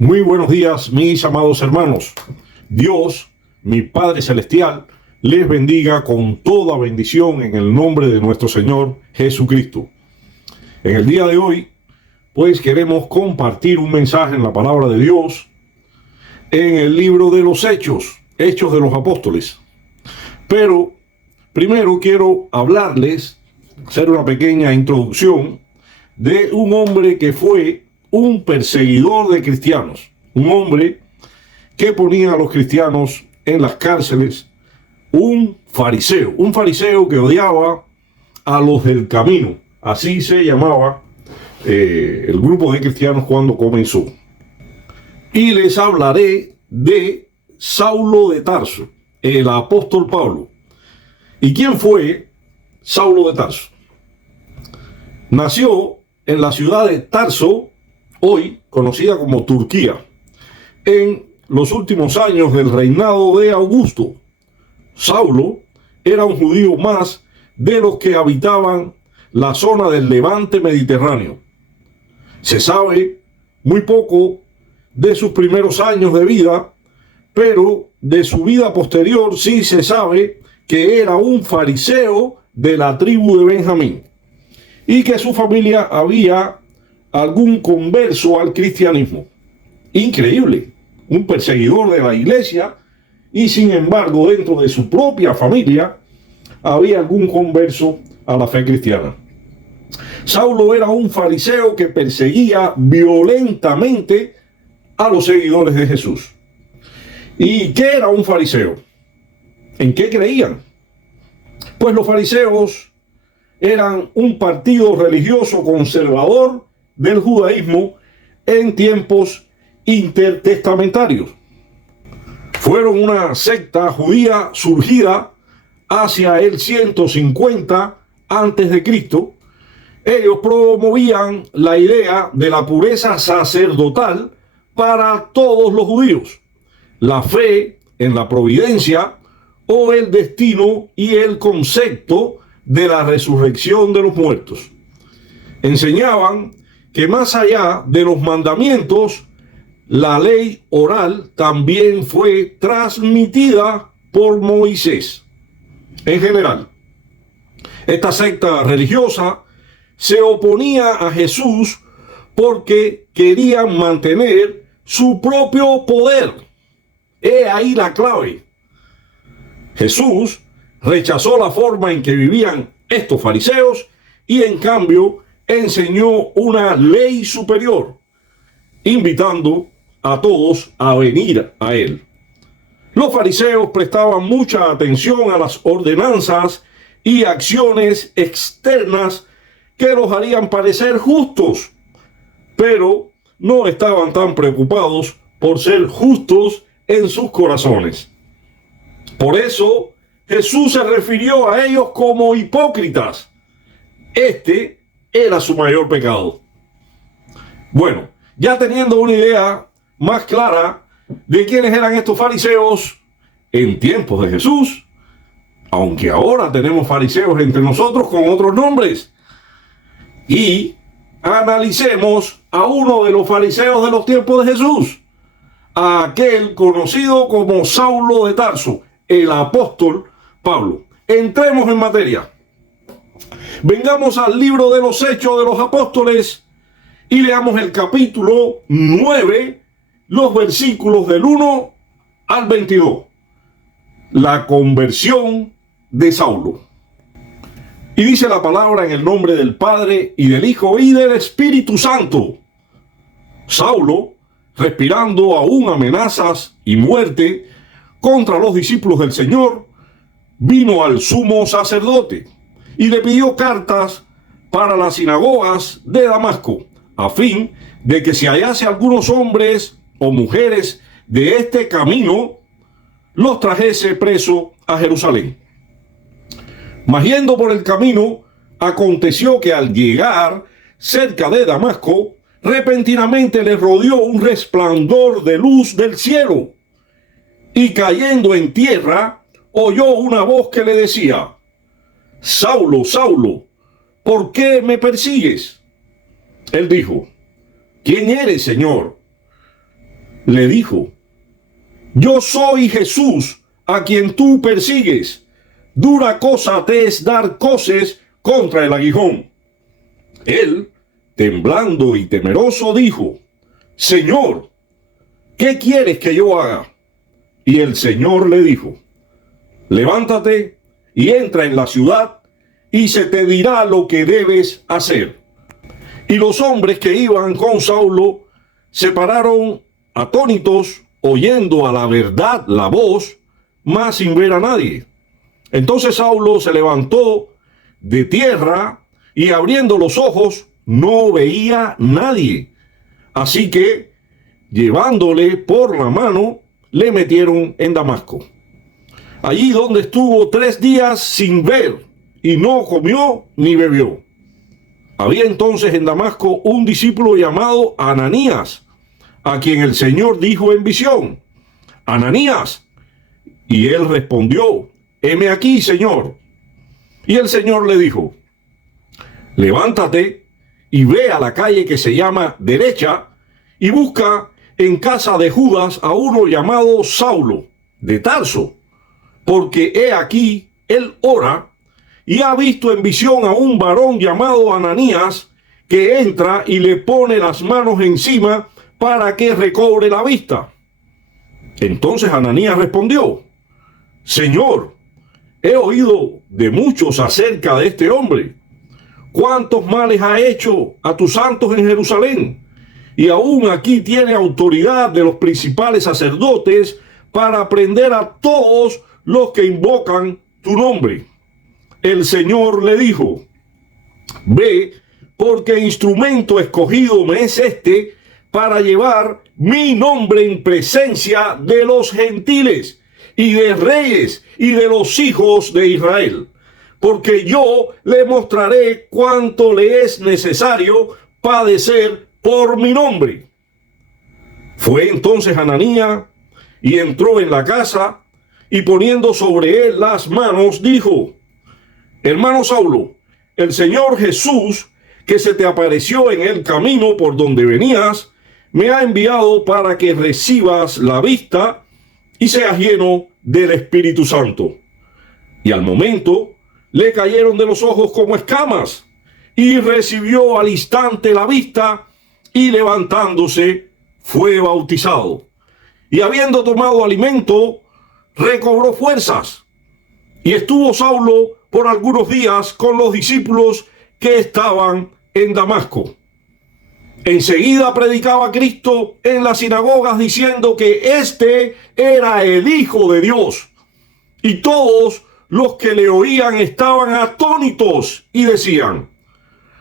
Muy buenos días, mis amados hermanos. Dios, mi Padre Celestial, les bendiga con toda bendición en el nombre de nuestro Señor Jesucristo. En el día de hoy, pues queremos compartir un mensaje en la palabra de Dios en el libro de los Hechos de los Apóstoles. Pero primero quiero hablarles, hacer una pequeña introducción de un hombre que fue un perseguidor de cristianos, un hombre que ponía a los cristianos en las cárceles, un fariseo que odiaba a los del camino, así se llamaba el grupo de cristianos cuando comenzó. Y les hablaré de Saulo de Tarso, el apóstol Pablo. ¿Y quién fue Saulo de Tarso? Nació en la ciudad de Tarso, hoy conocida como Turquía, en los últimos años del reinado de Augusto. Saulo era un judío más de los que habitaban la zona del Levante mediterráneo. Se sabe muy poco de sus primeros años de vida, pero de su vida posterior sí se sabe que era un fariseo de la tribu de Benjamín y que su familia había algún converso al cristianismo. Increíble, un perseguidor de la iglesia, y sin embargo dentro de su propia familia había algún converso a la fe cristiana. Saulo era un fariseo que perseguía violentamente a los seguidores de Jesús. ¿Y qué era un fariseo? ¿En qué creían? Pues los fariseos eran un partido religioso conservador del judaísmo en tiempos intertestamentarios. Fueron una secta judía surgida hacia el 150 a.C. Ellos promovían la idea de la pureza sacerdotal para todos los judíos, la fe en la providencia o el destino y el concepto de la resurrección de los muertos. Enseñaban que más allá de los mandamientos, la ley oral también fue transmitida por Moisés. En general, esta secta religiosa se oponía a Jesús porque querían mantener su propio poder. He ahí la clave. Jesús rechazó la forma en que vivían estos fariseos y en cambio enseñó una ley superior, invitando a todos a venir a él. Los fariseos prestaban mucha atención a las ordenanzas y acciones externas que los harían parecer justos, pero no estaban tan preocupados por ser justos en sus corazones. Por eso Jesús se refirió a ellos como hipócritas. Este era su mayor pecado. Bueno, ya teniendo una idea más clara de quiénes eran estos fariseos en tiempos de Jesús, aunque ahora tenemos fariseos entre nosotros con otros nombres, y analicemos a uno de los fariseos de los tiempos de Jesús, a aquel conocido como Saulo de Tarso, el apóstol Pablo. Entremos en materia. Vengamos al libro de los Hechos de los Apóstoles y leamos el capítulo 9, los versículos del 1 al 22. La conversión de Saulo. Y dice la palabra en el nombre del Padre y del Hijo y del Espíritu Santo. Saulo, respirando aún amenazas y muerte contra los discípulos del Señor, vino al sumo sacerdote y le pidió cartas para las sinagogas de Damasco, a fin de que si hallase algunos hombres o mujeres de este camino, los trajese preso a Jerusalén. Mas yendo por el camino, aconteció que al llegar cerca de Damasco, repentinamente le rodeó un resplandor de luz del cielo, y cayendo en tierra, oyó una voz que le decía: Saulo, Saulo, ¿por qué me persigues? Él dijo: ¿Quién eres, Señor? le dijo: yo soy Jesús, a quien tú persigues. Dura cosa te es dar coces contra el aguijón. Él, temblando y temeroso, dijo: Señor, ¿qué quieres que yo haga? Y el Señor le dijo: levántate y entra en la ciudad, y se te dirá lo que debes hacer. Y los hombres que iban con Saulo se pararon atónitos, oyendo a la verdad la voz, mas sin ver a nadie. Entonces Saulo se levantó de tierra y, abriendo los ojos, no veía nadie. Así que, llevándole por la mano, le metieron en Damasco. Allí donde estuvo 3 días sin ver, y no comió ni bebió. Había entonces en Damasco un discípulo llamado Ananías, a quien el Señor dijo en visión: Ananías. Y él respondió: heme aquí, Señor. Y el Señor le dijo: levántate y ve a la calle que se llama Derecha, y busca en casa de Judas a uno llamado Saulo, de Tarso, porque he aquí, él ora, y ha visto en visión a un varón llamado Ananías, que entra y le pone las manos encima para que recobre la vista. Entonces Ananías respondió: Señor, he oído de muchos acerca de este hombre, cuántos males ha hecho a tus santos en Jerusalén, y aún aquí tiene autoridad de los principales sacerdotes para prender a todos los que invocan tu nombre. El Señor le dijo: ve, porque instrumento escogido me es este para llevar mi nombre en presencia de los gentiles y de reyes y de los hijos de Israel, porque yo le mostraré cuánto le es necesario padecer por mi nombre. Fue entonces Ananías y entró en la casa, y poniendo sobre él las manos, dijo: hermano Saulo, el Señor Jesús, que se te apareció en el camino por donde venías, me ha enviado para que recibas la vista y seas lleno del Espíritu Santo. Y al momento le cayeron de los ojos como escamas, y recibió al instante la vista, y levantándose fue bautizado. Y habiendo tomado alimento, recobró fuerzas. Y estuvo Saulo por algunos días con los discípulos que estaban en Damasco. Enseguida predicaba a Cristo en las sinagogas, diciendo que éste era el Hijo de Dios. Y todos los que le oían estaban atónitos y decían: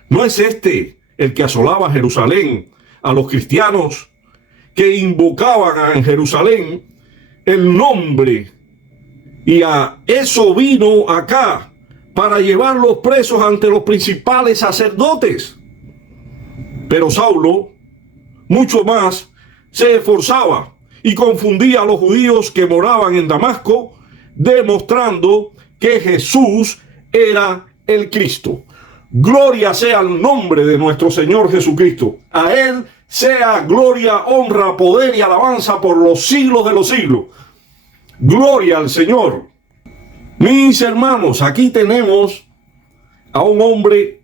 ¿no es este el que asolaba Jerusalén a los cristianos, que invocaban en Jerusalén el nombre, y a eso vino acá, para llevarlos presos ante los principales sacerdotes? Pero Saulo mucho más se esforzaba y confundía a los judíos que moraban en Damasco, demostrando que Jesús era el Cristo. Gloria sea el nombre de nuestro Señor Jesucristo. A Él sea gloria, honra, poder y alabanza por los siglos de los siglos. Gloria al Señor. Mis hermanos, aquí tenemos a un hombre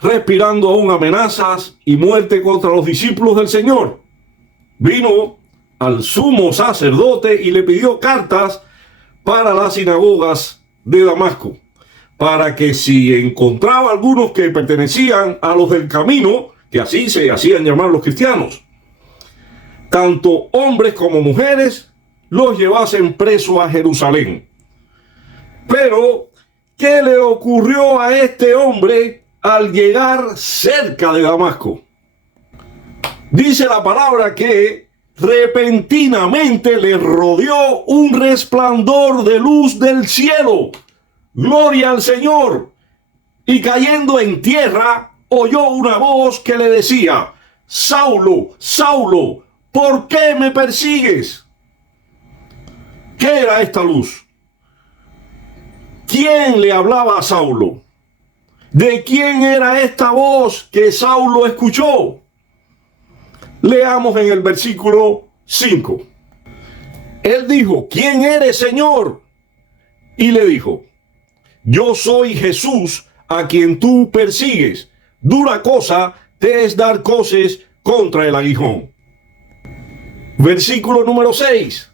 respirando aún amenazas y muerte contra los discípulos del Señor. Vino al sumo sacerdote y le pidió cartas para las sinagogas de Damasco, para que si encontraba algunos que pertenecían a los del camino, que así se hacían llamar los cristianos, tanto hombres como mujeres, los llevasen preso a Jerusalén. Pero, ¿qué le ocurrió a este hombre al llegar cerca de Damasco? Dice la palabra que repentinamente le rodeó un resplandor de luz del cielo. Gloria al Señor. Y cayendo en tierra, oyó una voz que le decía: Saulo, Saulo, ¿por qué me persigues? ¿Qué era esta luz? ¿Quién le hablaba a Saulo? ¿De quién era esta voz que Saulo escuchó? Leamos en el versículo 5. Él dijo, ¿quién eres, Señor? Y le dijo, yo soy Jesús a quien tú persigues. Dura cosa te es dar coces contra el aguijón. Versículo número 6.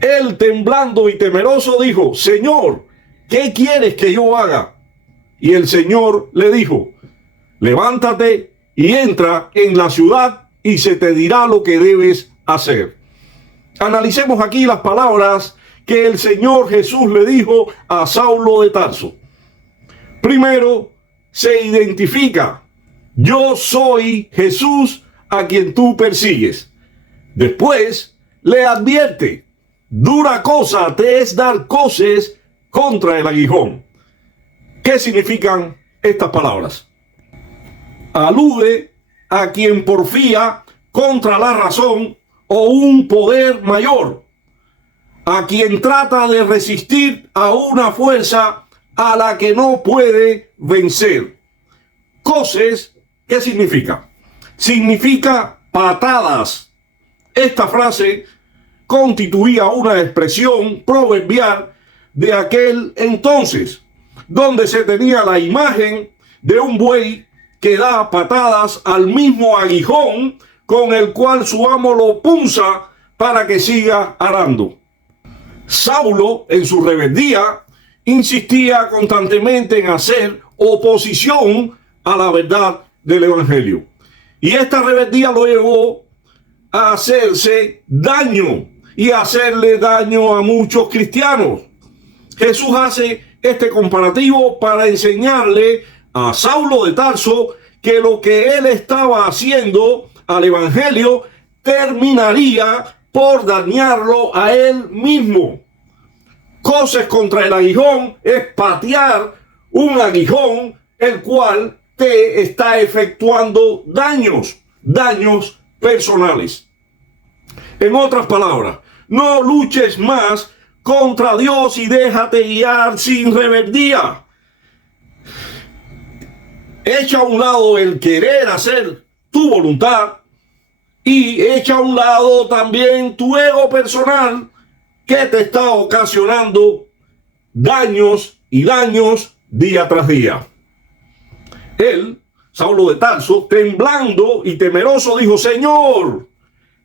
Él, temblando y temeroso, dijo, Señor, ¿qué quieres que yo haga? Y el Señor le dijo, levántate y entra en la ciudad y se te dirá lo que debes hacer. Analicemos aquí las palabras que el Señor Jesús le dijo a Saulo de Tarso. Primero, se identifica, yo soy Jesús a quien tú persigues. Después, le advierte, dura cosa te es dar coces contra el aguijón. ¿Qué significan estas palabras? Alude a quien porfía contra la razón o un poder mayor, a quien trata de resistir a una fuerza a la que no puede vencer. Coces, ¿qué significa? Significa patadas. Esta frase constituía una expresión proverbial de aquel entonces, donde se tenía la imagen de un buey que da patadas al mismo aguijón con el cual su amo lo punza para que siga arando. Saulo, en su rebeldía, insistía constantemente en hacer oposición a la verdad del Evangelio. Y esta rebeldía lo llevó a hacerse daño y a hacerle daño a muchos cristianos. Jesús hace este comparativo para enseñarle a Saulo de Tarso que lo que él estaba haciendo al Evangelio terminaría por dañarlo a él mismo. Coces contra el aguijón es patear un aguijón el cual te está efectuando daños personales. En otras palabras, no luches más contra Dios y déjate guiar sin rebeldía. Echa a un lado el querer hacer tu voluntad y echa a un lado también tu ego personal que te está ocasionando daños y daños día tras día. Él, Saulo de Tarso, temblando y temeroso, dijo, Señor,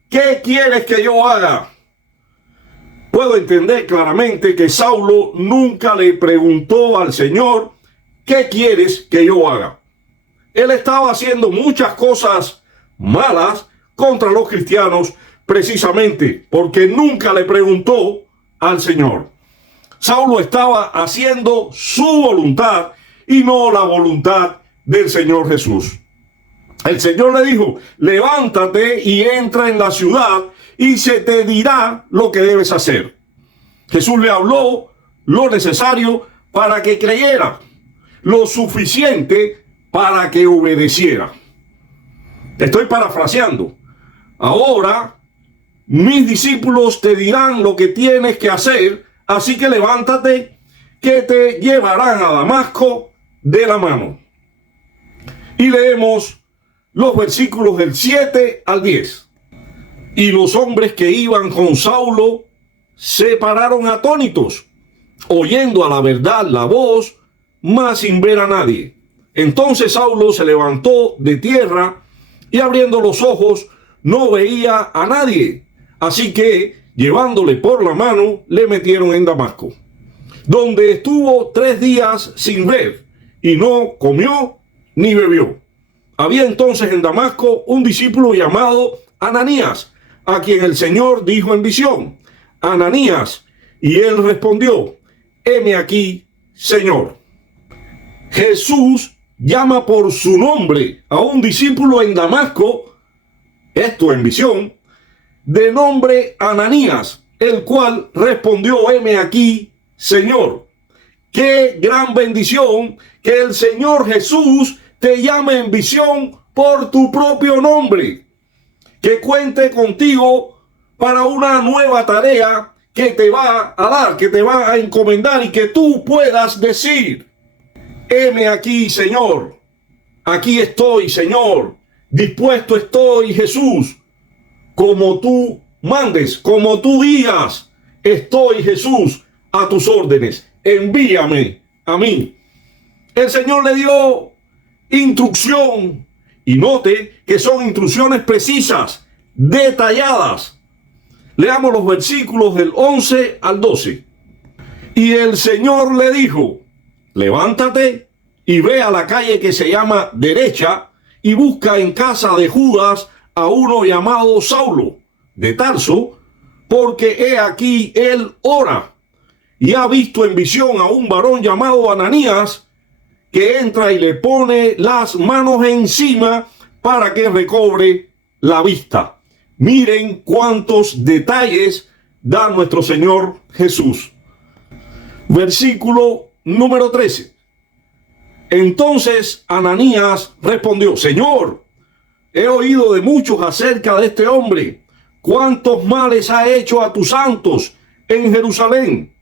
¿qué quieres que yo haga? Puedo entender claramente que Saulo nunca le preguntó al Señor, ¿qué quieres que yo haga? Él estaba haciendo muchas cosas malas contra los cristianos precisamente porque nunca le preguntó al Señor. Saulo estaba haciendo su voluntad y no la voluntad del Señor Jesús. El Señor le dijo, levántate y entra en la ciudad y se te dirá lo que debes hacer. Jesús le habló lo necesario para que creyera, lo suficiente para que obedeciera. Estoy parafraseando. Ahora, mis discípulos te dirán lo que tienes que hacer, así que levántate, que te llevarán a Damasco de la mano. Y leemos los versículos del 7 al 10. Y los hombres que iban con Saulo se pararon atónitos, oyendo a la verdad la voz, mas sin ver a nadie. Entonces Saulo se levantó de tierra y abriendo los ojos no veía a nadie. Así que, llevándole por la mano, le metieron en Damasco, donde estuvo 3 días sin ver, y no comió ni bebió. Había entonces en Damasco un discípulo llamado Ananías, a quien el Señor dijo en visión, Ananías, y él respondió, heme aquí, Señor. Jesús llama por su nombre a un discípulo en Damasco, esto en visión, de nombre Ananías, el cual respondió, heme aquí, Señor. Qué gran bendición que el Señor Jesús te llame en visión por tu propio nombre, que cuente contigo para una nueva tarea que te va a dar, que te va a encomendar y que tú puedas decir, heme aquí, Señor, aquí estoy, Señor, dispuesto estoy, Jesús, como tú mandes, como tú digas. Estoy, Jesús, a tus órdenes. Envíame a mí. El Señor le dio instrucción, y note que son instrucciones precisas, detalladas. Leamos los versículos del 11 al 12. Y el Señor le dijo: levántate y ve a la calle que se llama Derecha y busca en casa de Judas a uno llamado Saulo de Tarso, porque he aquí él ora y ha visto en visión a un varón llamado Ananías, que entra y le pone las manos encima para que recobre la vista. Miren cuántos detalles da nuestro Señor Jesús. Versículo número 13. Entonces Ananías respondió: Señor, he oído de muchos acerca de este hombre, cuántos males ha hecho a tus santos en Jerusalén.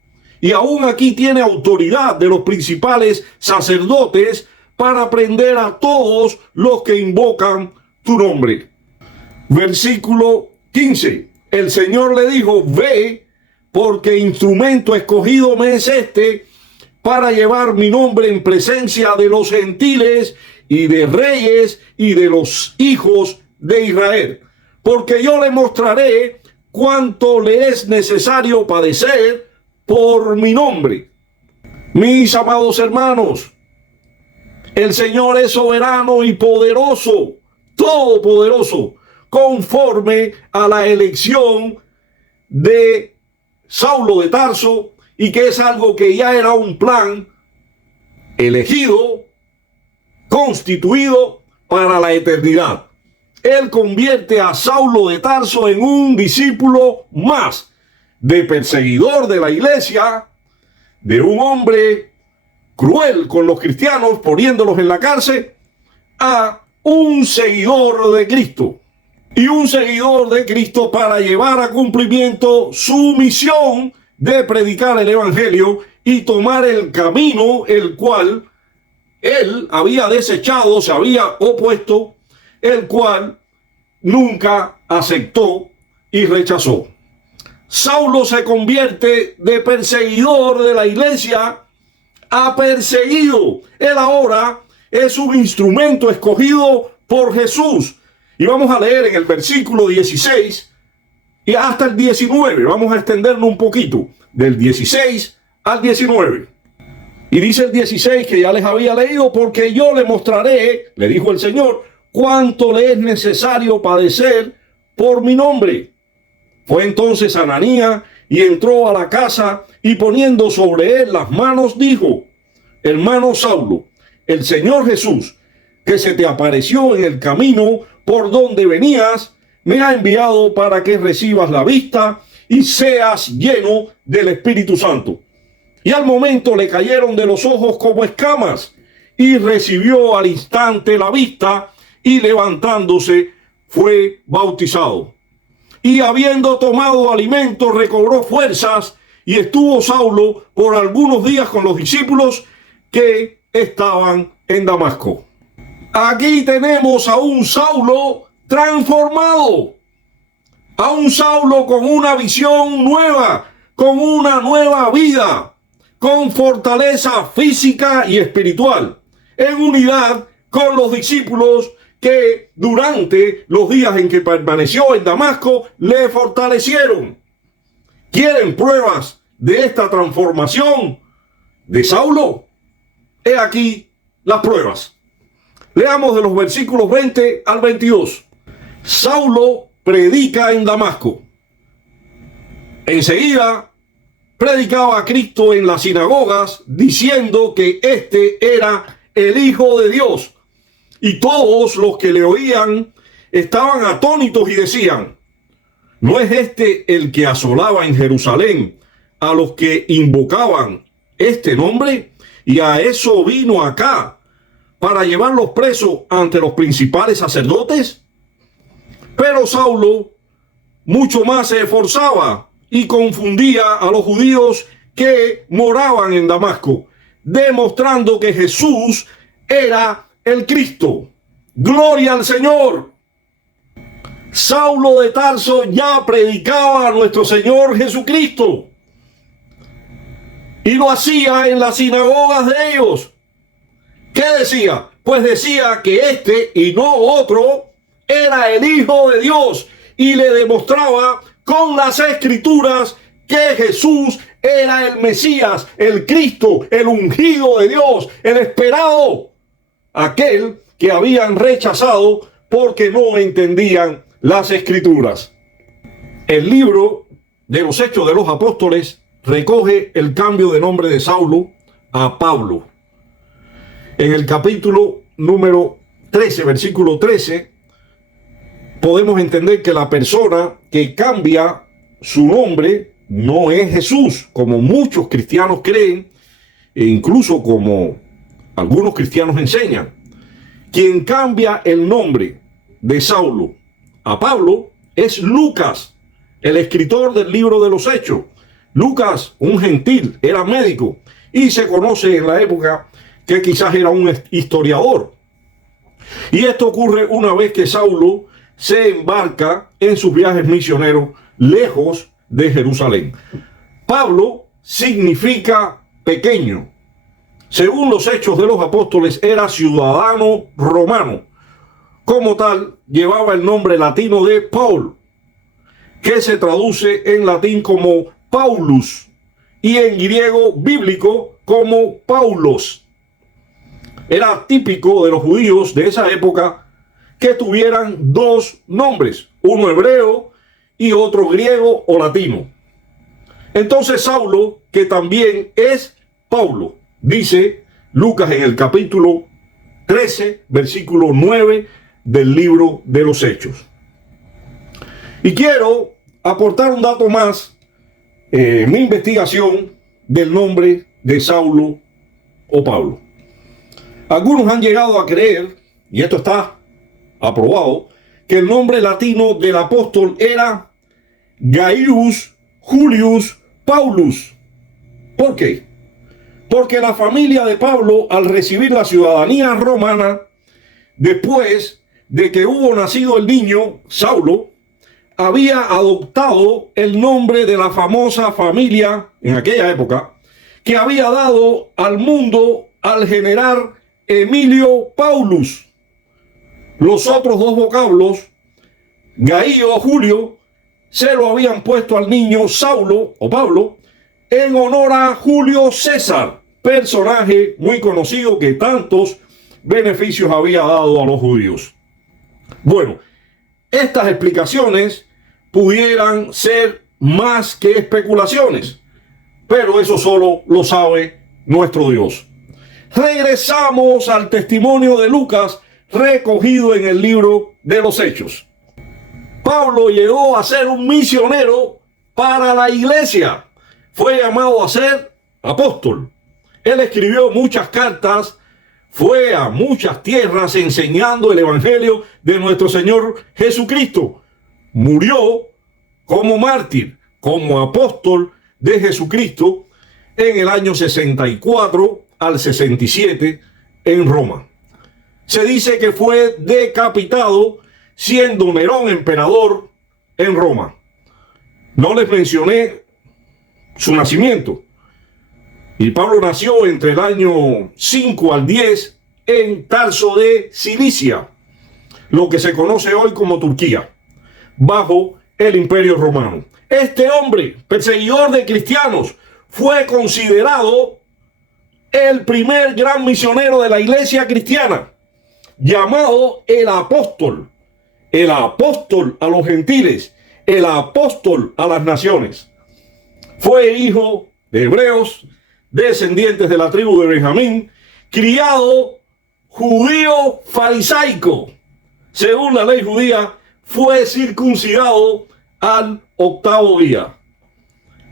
Y aún aquí tiene autoridad de los principales sacerdotes para prender a todos los que invocan tu nombre. Versículo 15. El Señor le dijo: ve, porque instrumento escogido me es este para llevar mi nombre en presencia de los gentiles y de reyes y de los hijos de Israel. Porque yo le mostraré cuánto le es necesario padecer por mi nombre. Mis amados hermanos, el Señor es soberano y poderoso, todopoderoso, conforme a la elección de Saulo de Tarso, y que es algo que ya era un plan elegido, constituido para la eternidad. Él convierte a Saulo de Tarso en un discípulo más, de perseguidor de la iglesia, de un hombre cruel con los cristianos, poniéndolos en la cárcel, a un seguidor de Cristo. Y un seguidor de Cristo para llevar a cumplimiento su misión de predicar el evangelio y tomar el camino el cual él había desechado, se había opuesto, el cual nunca aceptó y rechazó. Saulo se convierte de perseguidor de la iglesia a perseguido. Él ahora es un instrumento escogido por Jesús. Y vamos a leer en el versículo 16 y hasta el 19. Vamos a extenderlo un poquito, del 16 al 19. Y dice el 16, que ya les había leído: porque yo le mostraré, le dijo el Señor, cuánto le es necesario padecer por mi nombre. Fue entonces Ananías y entró a la casa, y poniendo sobre él las manos, dijo: hermano Saulo, el Señor Jesús, que se te apareció en el camino por donde venías, me ha enviado para que recibas la vista y seas lleno del Espíritu Santo. Y al momento le cayeron de los ojos como escamas, y recibió al instante la vista, y levantándose fue bautizado. Y habiendo tomado alimento, recobró fuerzas, y estuvo Saulo por algunos días con los discípulos que estaban en Damasco. Aquí tenemos a un Saulo transformado, a un Saulo con una visión nueva, con una nueva vida, con fortaleza física y espiritual, en unidad con los discípulos que durante los días en que permaneció en Damasco le fortalecieron. ¿Quieren pruebas de esta transformación de Saulo? He aquí las pruebas. Leamos de los versículos 20 al 22. Saulo predica en Damasco. Enseguida predicaba a Cristo en las sinagogas, diciendo que este era el Hijo de Dios. Y todos los que le oían estaban atónitos y decían: ¿no es este el que asolaba en Jerusalén a los que invocaban este nombre? Y a eso vino acá, para llevarlos presos ante los principales sacerdotes. Pero Saulo mucho más se esforzaba y confundía a los judíos que moraban en Damasco, demostrando que Jesús era el Cristo. ¡Gloria al Señor! Saulo de Tarso ya predicaba a nuestro Señor Jesucristo. Y lo hacía en las sinagogas de ellos. ¿Qué decía? Pues decía que este y no otro era el Hijo de Dios. Y le demostraba con las Escrituras que Jesús era el Mesías, el Cristo, el ungido de Dios, el esperado. Aquel que habían rechazado porque no entendían las Escrituras. El libro de los Hechos de los Apóstoles recoge el cambio de nombre de Saulo a Pablo. En el capítulo número 13, versículo 13, podemos entender que la persona que cambia su nombre no es Jesús, como muchos cristianos creen, e incluso como algunos cristianos enseñan. Quien cambia el nombre de Saulo a Pablo es Lucas, el escritor del libro de los Hechos. Lucas, un gentil, era médico y se conoce en la época que quizás era un historiador. Y esto ocurre una vez que Saulo se embarca en sus viajes misioneros lejos de Jerusalén. Pablo significa pequeño. Según los Hechos de los Apóstoles, era ciudadano romano. Como tal, llevaba el nombre latino de Paul, que se traduce en latín como Paulus y en griego bíblico como Paulos. Era típico de los judíos de esa época que tuvieran dos nombres, uno hebreo y otro griego o latino. Entonces Saulo, que también es Paulo, dice Lucas en el capítulo 13, versículo 9 del libro de los Hechos. Y quiero aportar un dato más mi investigación del nombre de Saulo o Pablo. Algunos han llegado a creer, y esto está aprobado, que el nombre latino del apóstol era Gaius Julius Paulus. ¿Por qué? Porque la familia de Pablo, al recibir la ciudadanía romana, después de que hubo nacido el niño Saulo, había adoptado el nombre de la famosa familia en aquella época que había dado al mundo al general Emilio Paulus. Los otros dos vocablos, Gaio o Julio, se lo habían puesto al niño Saulo o Pablo en honor a Julio César, personaje muy conocido que tantos beneficios había dado a los judíos. Bueno, estas explicaciones pudieran ser más que especulaciones, pero eso solo lo sabe nuestro Dios. Regresamos al testimonio de Lucas recogido en el libro de los Hechos. Pablo llegó a ser un misionero para la iglesia. Fue llamado a ser apóstol. Él escribió muchas cartas, fue a muchas tierras enseñando el evangelio de nuestro Señor Jesucristo. Murió como mártir, como apóstol de Jesucristo en el año 64 al 67 en Roma. Se dice que fue decapitado siendo Nerón emperador en Roma. No les mencioné su nacimiento. Y Pablo nació entre el año 5 al 10 en Tarso de Cilicia, lo que se conoce hoy como Turquía, bajo el Imperio Romano. Este hombre, perseguidor de cristianos, fue considerado el primer gran misionero de la iglesia cristiana, llamado el apóstol a los gentiles, el apóstol a las naciones. Fue hijo de hebreos, descendientes de la tribu de Benjamín, criado judío farisaico. Según la ley judía, fue circuncidado al 8º día.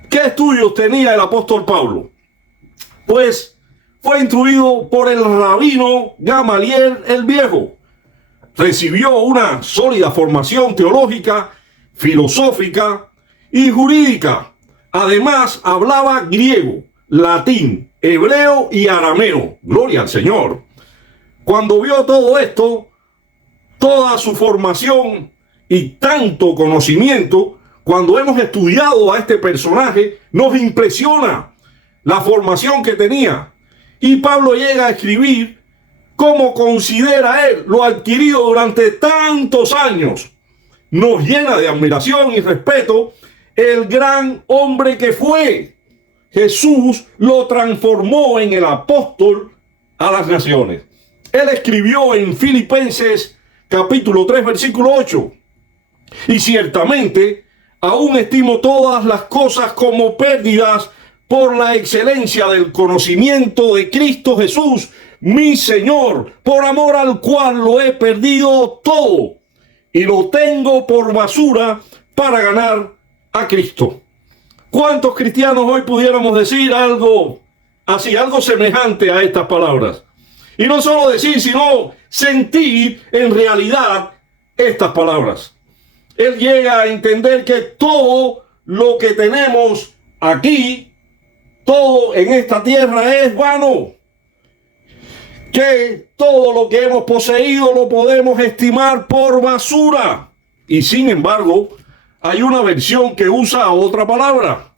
¿Qué estudios tenía el apóstol Pablo? Pues fue instruido por el rabino Gamaliel el Viejo. Recibió una sólida formación teológica, filosófica y jurídica. Además, hablaba griego, latín, hebreo y arameo. Gloria al Señor. Cuando vio todo esto, toda su formación y tanto conocimiento, cuando hemos estudiado a este personaje, nos impresiona la formación que tenía. Y Pablo llega a escribir cómo considera él lo adquirido durante tantos años. Nos llena de admiración y respeto el gran hombre que fue. Jesús lo transformó en el apóstol a las naciones. Él escribió en Filipenses capítulo 3, versículo 8. Y ciertamente, aún estimo todas las cosas como pérdidas por la excelencia del conocimiento de Cristo Jesús, mi Señor, por amor al cual lo he perdido todo y lo tengo por basura para ganar a Cristo. ¿Cuántos cristianos hoy pudiéramos decir algo así, algo semejante a estas palabras? Y no solo decir, sino sentir en realidad estas palabras. Él llega a entender que todo lo que tenemos aquí, todo en esta tierra es vano. Que todo lo que hemos poseído lo podemos estimar por basura. Y sin embargo, hay una versión que usa otra palabra.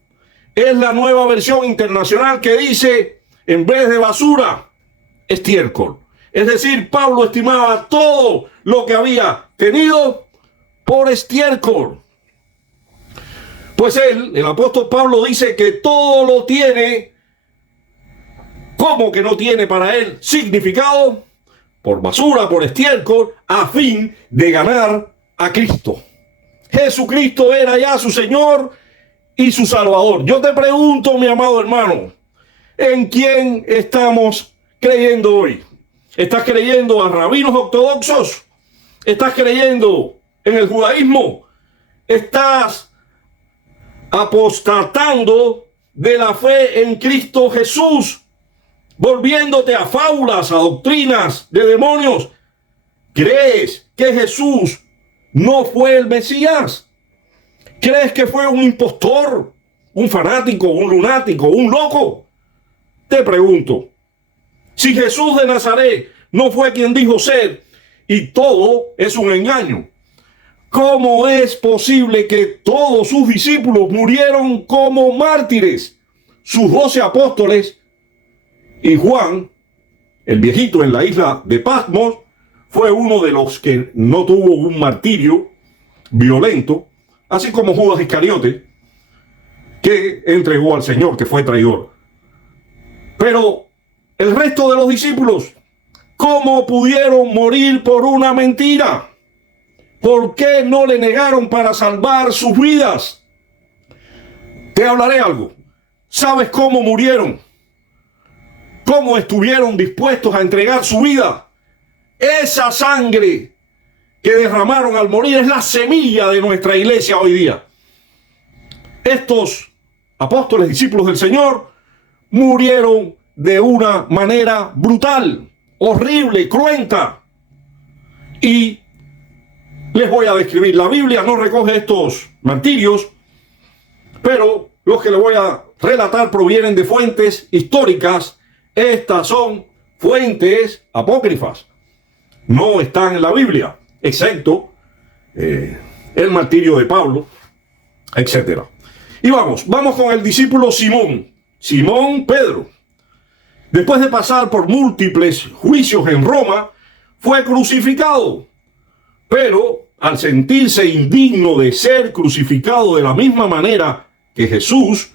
Es la Nueva Versión Internacional que dice, en vez de basura, estiércol. Es decir, Pablo estimaba todo lo que había tenido por estiércol. Pues él, el apóstol Pablo, dice que todo lo tiene. ¿Cómo que no tiene para él significado? Por basura, por estiércol, a fin de ganar a Cristo. Jesucristo era ya su Señor y su Salvador. Yo te pregunto, mi amado hermano, ¿en quién estamos creyendo hoy? ¿Estás creyendo a rabinos ortodoxos? ¿Estás creyendo en el judaísmo? ¿Estás apostatando de la fe en Cristo Jesús? Volviéndote a fábulas, a doctrinas de demonios. ¿Crees que Jesús no fue el Mesías? ¿Crees que fue un impostor, un fanático, un lunático, un loco? Te pregunto, si Jesús de Nazaret no fue quien dijo ser y todo es un engaño, ¿cómo es posible que todos sus discípulos murieron como mártires? Sus 12 apóstoles y Juan, el viejito en la isla de Patmos, fue uno de los que no tuvo un martirio violento, así como Judas Iscariote, que entregó al Señor, que fue traidor. Pero el resto de los discípulos, ¿cómo pudieron morir por una mentira? ¿Por qué no le negaron para salvar sus vidas? Te hablaré algo. ¿Sabes cómo murieron? ¿Cómo estuvieron dispuestos a entregar su vida? Esa sangre que derramaron al morir es la semilla de nuestra iglesia hoy día. Estos apóstoles, discípulos del Señor, murieron de una manera brutal, horrible, cruenta. Y les voy a describir. La Biblia no recoge estos martirios, pero los que les voy a relatar provienen de fuentes históricas. Estas son fuentes apócrifas. No están en la Biblia, excepto el martirio de Pablo, etc. Y vamos con el discípulo Simón Pedro. Después de pasar por múltiples juicios en Roma, fue crucificado. Pero al sentirse indigno de ser crucificado de la misma manera que Jesús,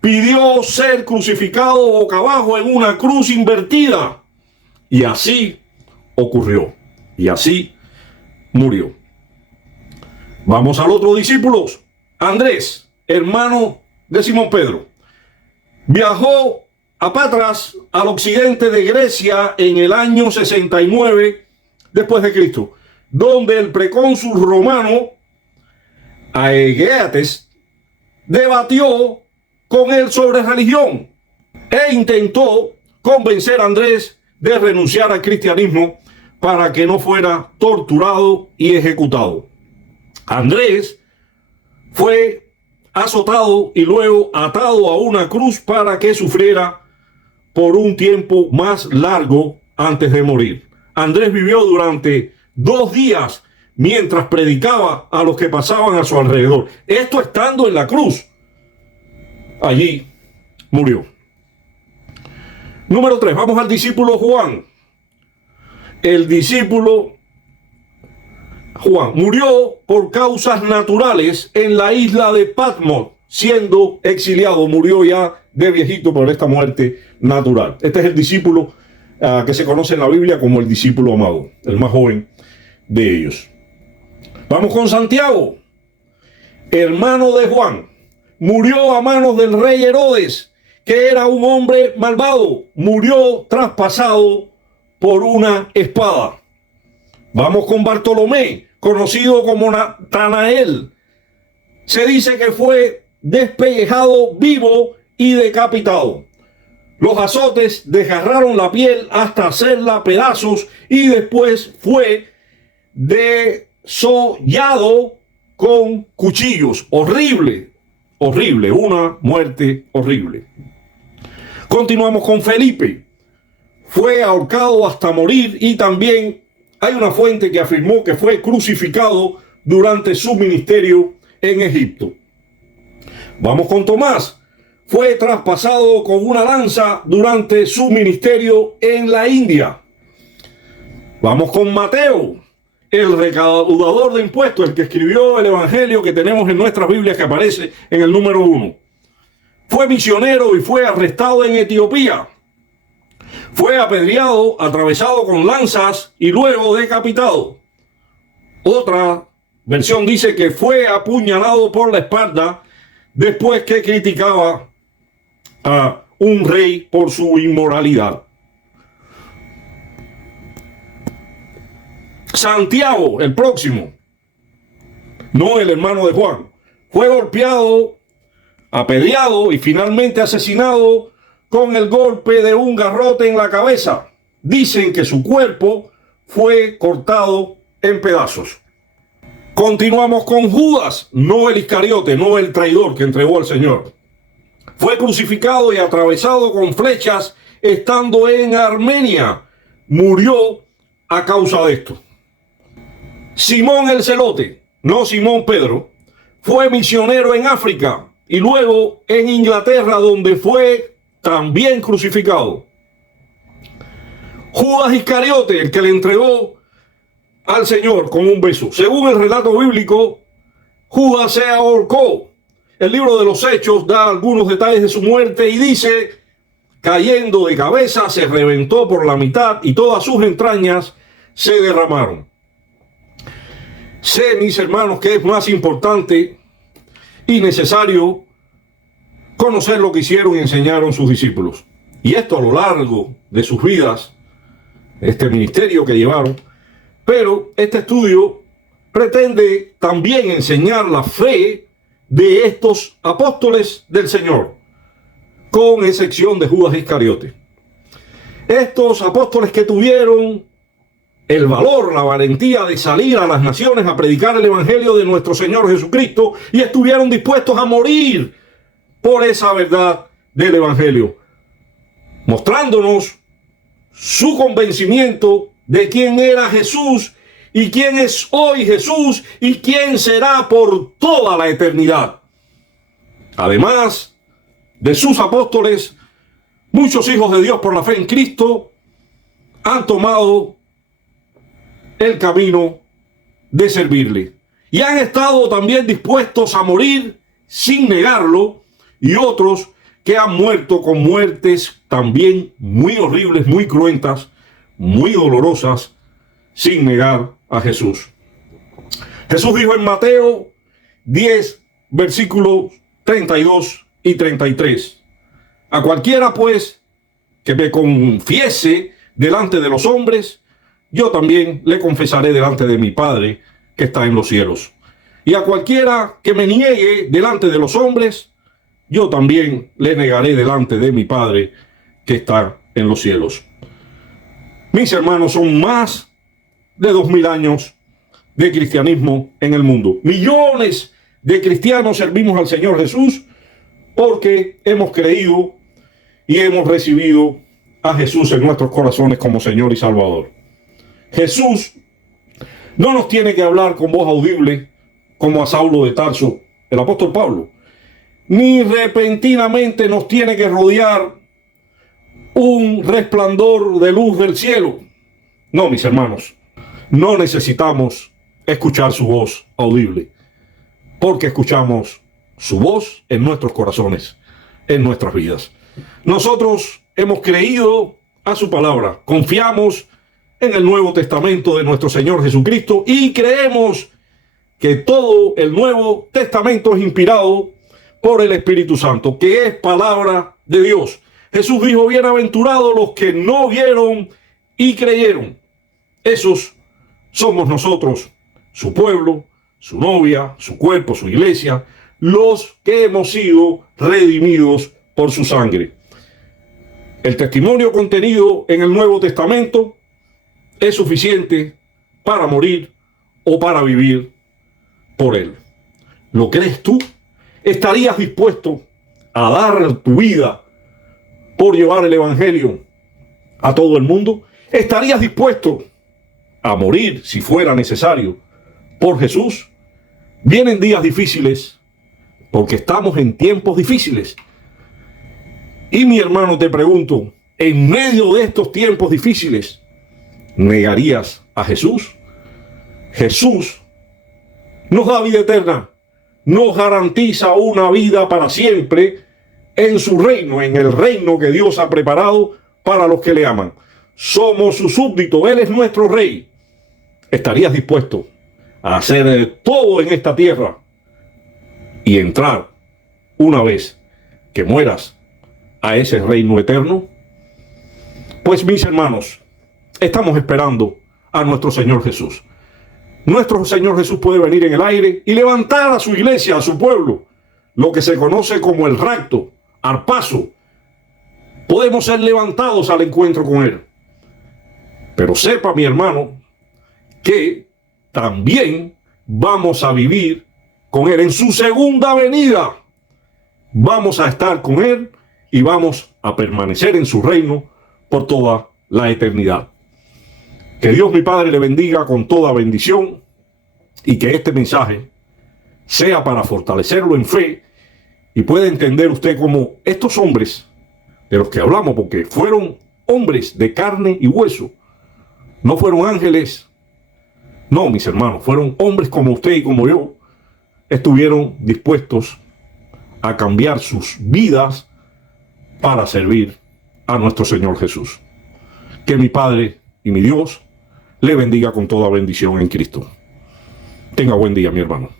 pidió ser crucificado boca abajo en una cruz invertida. Y así ocurrió. Y así murió. Vamos al otro discípulo, Andrés, hermano de Simón Pedro. Viajó a Patras, al occidente de Grecia, en el año 69 después de Cristo, donde el precónsul romano Aegeates debatió con él sobre religión e intentó convencer a Andrés de renunciar al cristianismo para que no fuera torturado y ejecutado. Andrés fue azotado y luego atado a una cruz para que sufriera por un tiempo más largo antes de morir. Andrés vivió durante 2 días mientras predicaba a los que pasaban a su alrededor. Esto estando en la cruz. Allí murió. Número 3, vamos al discípulo Juan. El discípulo Juan murió por causas naturales en la isla de Patmos, siendo exiliado. Murió ya de viejito por esta muerte natural. Este es el discípulo que se conoce en la Biblia como el discípulo amado, el más joven de ellos. Vamos con Santiago, hermano de Juan. Murió a manos del rey Herodes, que era un hombre malvado. Murió traspasado por una espada. Vamos con Bartolomé, conocido como Natanael. Se dice que fue despellejado vivo y decapitado. Los azotes desgarraron la piel hasta hacerla pedazos y después fue desollado con cuchillos. Horrible, horrible, una muerte horrible. Continuamos con Felipe. Fue ahorcado hasta morir y también hay una fuente que afirmó que fue crucificado durante su ministerio en Egipto. Vamos con Tomás. Fue traspasado con una lanza durante su ministerio en la India. Vamos con Mateo, el recaudador de impuestos, el que escribió el evangelio que tenemos en nuestras Biblias, que aparece en el número 1. Fue misionero y fue arrestado en Etiopía. Fue apedreado, atravesado con lanzas y luego decapitado. Otra versión dice que fue apuñalado por la espalda después que criticaba a un rey por su inmoralidad. Santiago, el próximo, no el hermano de Juan, fue golpeado, apedreado y finalmente asesinado con el golpe de un garrote en la cabeza. Dicen que su cuerpo fue cortado en pedazos. Continuamos con Judas, no el Iscariote, no el traidor que entregó al Señor. Fue crucificado y atravesado con flechas estando en Armenia. Murió a causa de esto. Simón el Celote, no Simón Pedro, fue misionero en África y luego en Inglaterra, donde fue también crucificado. Judas Iscariote, el que le entregó al Señor con un beso. Según el relato bíblico, Judas se ahorcó. El libro de los Hechos da algunos detalles de su muerte y dice: cayendo de cabeza, se reventó por la mitad y todas sus entrañas se derramaron. Sé, mis hermanos, que es más importante y necesario conocer lo que hicieron y enseñaron sus discípulos. Y esto a lo largo de sus vidas, este ministerio que llevaron. Pero este estudio pretende también enseñar la fe de estos apóstoles del Señor, con excepción de Judas Iscariote. Estos apóstoles que tuvieron el valor, la valentía de salir a las naciones a predicar el evangelio de nuestro Señor Jesucristo y estuvieron dispuestos a morir por esa verdad del evangelio, mostrándonos su convencimiento de quién era Jesús y quién es hoy Jesús y quién será por toda la eternidad. Además de sus apóstoles, muchos hijos de Dios por la fe en Cristo han tomado el camino de servirle y han estado también dispuestos a morir sin negarlo, y otros que han muerto con muertes también muy horribles, muy cruentas, muy dolorosas, sin negar a Jesús. Jesús dijo en Mateo 10, versículos 32 y 33: a cualquiera pues que me confiese delante de los hombres, yo también le confesaré delante de mi Padre que está en los cielos. Y a cualquiera que me niegue delante de los hombres, yo también le negaré delante de mi Padre que está en los cielos. Mis hermanos, son más de 2000 años de cristianismo en el mundo. Millones de cristianos servimos al Señor Jesús porque hemos creído y hemos recibido a Jesús en nuestros corazones como Señor y Salvador. Jesús No nos tiene que hablar con voz audible como a Saulo de Tarso, el apóstol Pablo. Ni repentinamente nos tiene que rodear un resplandor de luz del cielo. No, mis hermanos, no necesitamos escuchar su voz audible, porque escuchamos su voz en nuestros corazones, en nuestras vidas. Nosotros hemos creído a su palabra, confiamos en el Nuevo Testamento de nuestro Señor Jesucristo y creemos que todo el Nuevo Testamento es inspirado por el Espíritu Santo, que es palabra de Dios. Jesús dijo: bienaventurados los que no vieron y creyeron. Esos somos nosotros, su pueblo, su novia, su cuerpo, su iglesia, los que hemos sido redimidos por su sangre. El testimonio contenido en el Nuevo Testamento es suficiente para morir o para vivir por él. ¿Lo crees tú? ¿Estarías dispuesto a dar tu vida por llevar el evangelio a todo el mundo? ¿Estarías dispuesto a morir, si fuera necesario, por Jesús? Vienen días difíciles, porque estamos en tiempos difíciles. Y mi hermano, te pregunto, en medio de estos tiempos difíciles, ¿negarías a Jesús? Jesús nos da vida eterna, nos garantiza una vida para siempre en su reino, en el reino que Dios ha preparado para los que le aman. Somos su súbdito, Él es nuestro rey. ¿Estarías dispuesto a hacer todo en esta tierra y entrar una vez que mueras a ese reino eterno? Pues mis hermanos, estamos esperando a nuestro Señor Jesús. Nuestro Señor Jesús puede venir en el aire y levantar a su iglesia, a su pueblo, lo que se conoce como el rapto, arpazo. Podemos ser levantados al encuentro con Él. Pero sepa, mi hermano, que también vamos a vivir con Él en su segunda venida. Vamos a estar con Él y vamos a permanecer en su reino por toda la eternidad. Que Dios mi Padre le bendiga con toda bendición y que este mensaje sea para fortalecerlo en fe y pueda entender usted como estos hombres de los que hablamos, porque fueron hombres de carne y hueso, no fueron ángeles. No, mis hermanos, fueron hombres como usted y como yo, estuvieron dispuestos a cambiar sus vidas para servir a nuestro Señor Jesús. Que mi Padre y mi Dios le bendiga con toda bendición en Cristo. Tenga buen día, mi hermano.